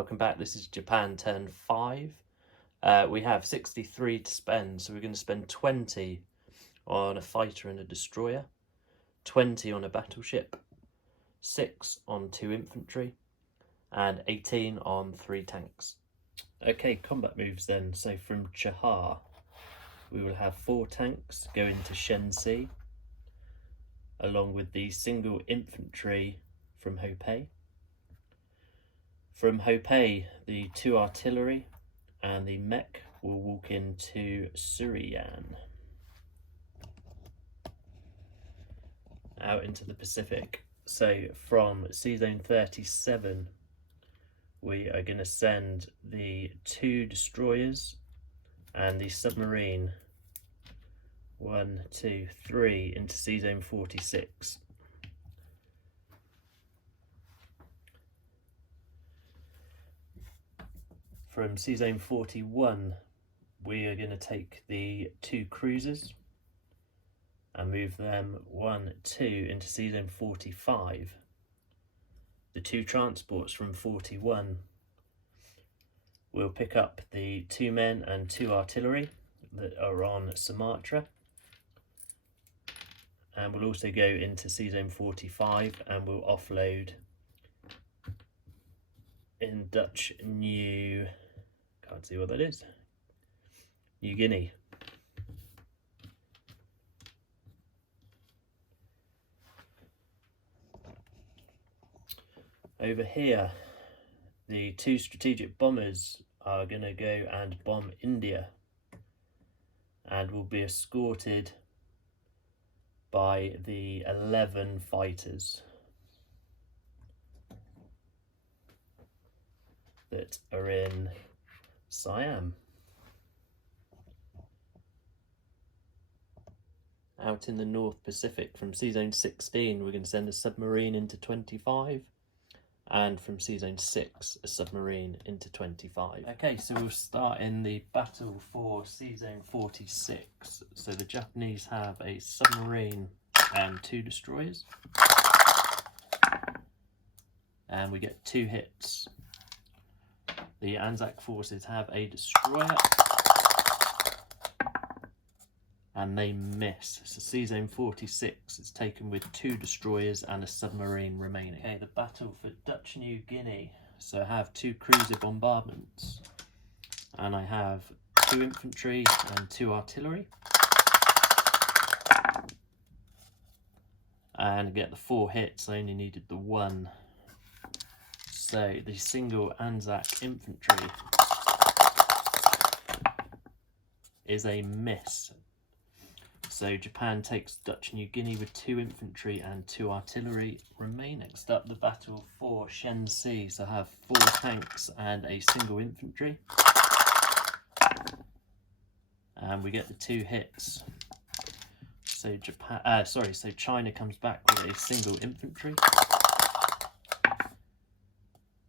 welcome back. This is Japan Turn 5. We have 63 to spend, so we're going to spend 20 on a fighter and a destroyer, 20 on a battleship, 6 on 2 infantry, and 18 on 3 tanks. Okay, combat moves then. So from Chahar, we will have 4 tanks going to Shensi, along with the single infantry from Hopei. From Hopei, the 2 artillery and the mech will walk into Surian. Out into the Pacific. So from Sea Zone 37, we are going to send the 2 destroyers and the submarine 1, 2, 3 into Sea Zone 46. From Sea Zone 41, we are going to take the 2 cruisers and move them 1, 2 into Sea Zone 45. The 2 transports from 41 will pick up the 2 men and 2 artillery that are on Sumatra, and we'll also go into Sea Zone 45 and we'll offload in Dutch New, can't see what that is, New Guinea. Over here, the 2 strategic bombers are going to go and bomb India and will be escorted by the 11 fighters that are in Siam. Out in the North Pacific, from Sea Zone 16, we're going to send a submarine into 25, and from Sea Zone 6, a submarine into 25. Okay, so we'll start in the battle for Sea Zone 46. So the Japanese have a submarine and 2 destroyers, and we get 2 hits. The Anzac forces have a destroyer, and they miss. So Sea Zone 46 is taken with 2 destroyers and a submarine remaining. Okay, the battle for Dutch New Guinea. So I have 2 cruiser bombardments, and I have 2 infantry and 2 artillery. And to get the 4 hits, I only needed the 1. So the single Anzac infantry is a miss. So Japan takes Dutch New Guinea with 2 infantry and 2 artillery remaining. Next up, the battle for Shensi. So I have 4 tanks and a single infantry. And we get the 2 hits. So China comes back with a single infantry.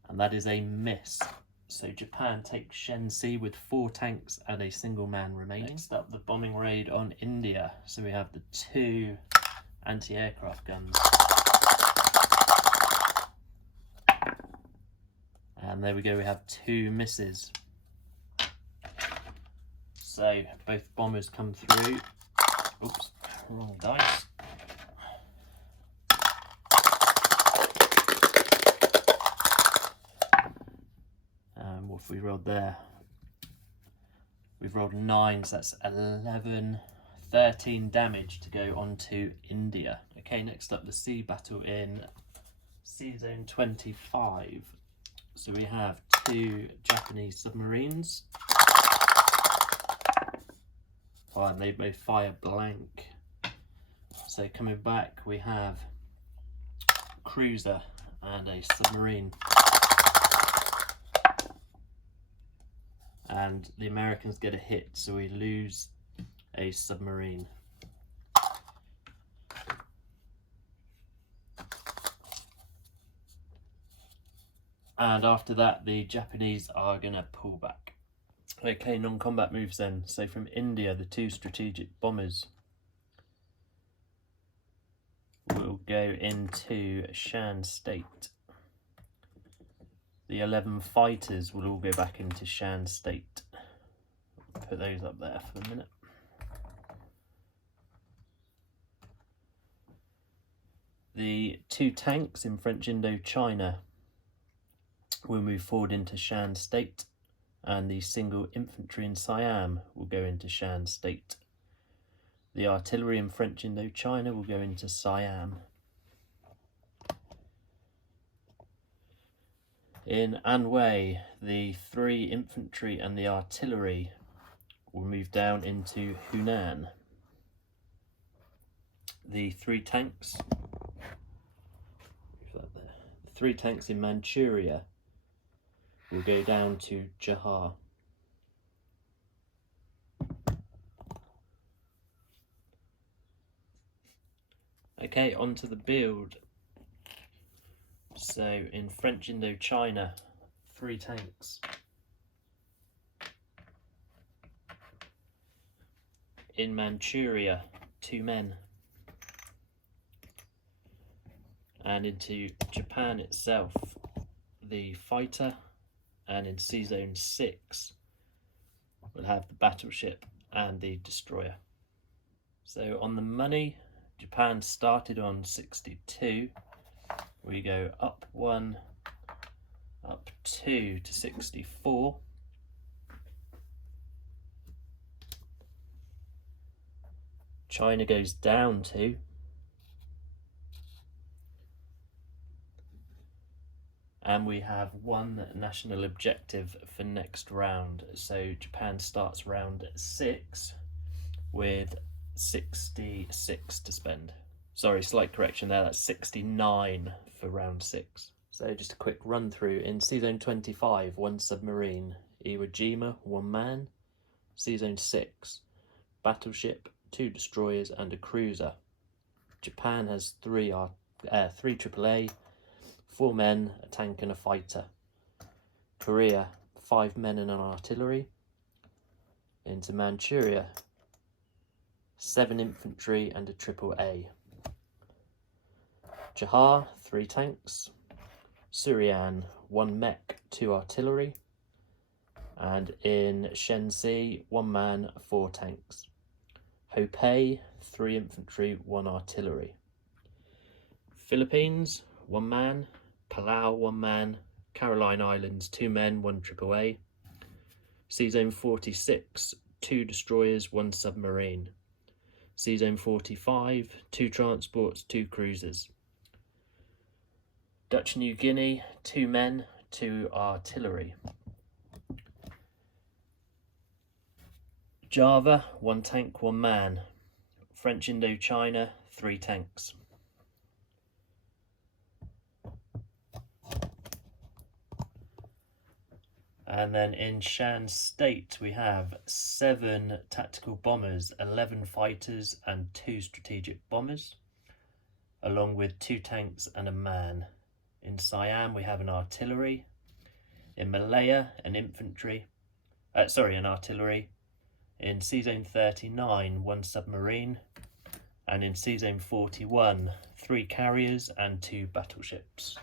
And that is a miss. So Japan takes Shensi with 4 tanks and a single man remaining. Next up, the bombing raid on India. So we have the 2 anti-aircraft guns. And there we go, we have 2 misses. So both bombers come through. Oops, wrong dice. What have we rolled there? We've rolled 9, so that's 11, 13 damage to go on to India. Okay, next up, the sea battle in Sea Zone 25. So we have 2 Japanese submarines. Oh, and they both fire blank. So coming back, we have a cruiser and a submarine. And the Americans get a hit, so we lose a submarine. And after that, the Japanese are going to pull back. Okay, non-combat moves then. So from India, the 2 strategic bombers will go into Shan State. The 11 fighters will all go back into Shan State. Put those up there for the minute. The 2 tanks in French Indochina will move forward into Shan State, and the single infantry in Siam will go into Shan State. The artillery in French Indochina will go into Siam. In Anhui, the 3 infantry and the artillery will move down into Hunan. The 3 tanks, the 3 tanks in Manchuria will go down to Johar. Okay, onto the build. So in French Indochina, 3 tanks. In Manchuria, 2 men. And into Japan itself, the fighter, and in Sea Zone 6 we'll have the battleship and the destroyer. So on the money, Japan started on 62. We go up 1, up 2 to 64. China goes down 2. And we have 1 national objective for next round. So Japan starts round 6 with 66 to spend. Sorry, slight correction there, that's 69 for round 6. So just a quick run through. In Sea Zone 25, 1 submarine. Iwo Jima, 1 man. Sea Zone 6, battleship, 2 destroyers and a cruiser. Japan has 3 AAA, 4 men, a tank and a fighter. Korea, 5 men and an artillery. Into Manchuria, 7 infantry and a AAA. Johar, 3 tanks. Surian, 1 mech, 2 artillery. And in Shensi, 1 man, 4 tanks. Hopei, 3 infantry, 1 artillery. Philippines, 1 man. Palau, 1 man. Caroline Islands, 2 men, 1 AAA. Sea Zone 46, 2 destroyers, 1 submarine. Sea Zone 45, 2 transports, 2 cruisers. Dutch New Guinea, 2 men, 2 artillery. Java, 1 tank, 1 man. French Indochina, 3 tanks. And then in Shan State, we have 7 tactical bombers, 11 fighters and 2 strategic bombers, along with 2 tanks and a man. In Siam, we have an artillery. In Malaya, an artillery. In Sea Zone 39, 1 submarine. And in Sea Zone 41, 3 carriers and 2 battleships.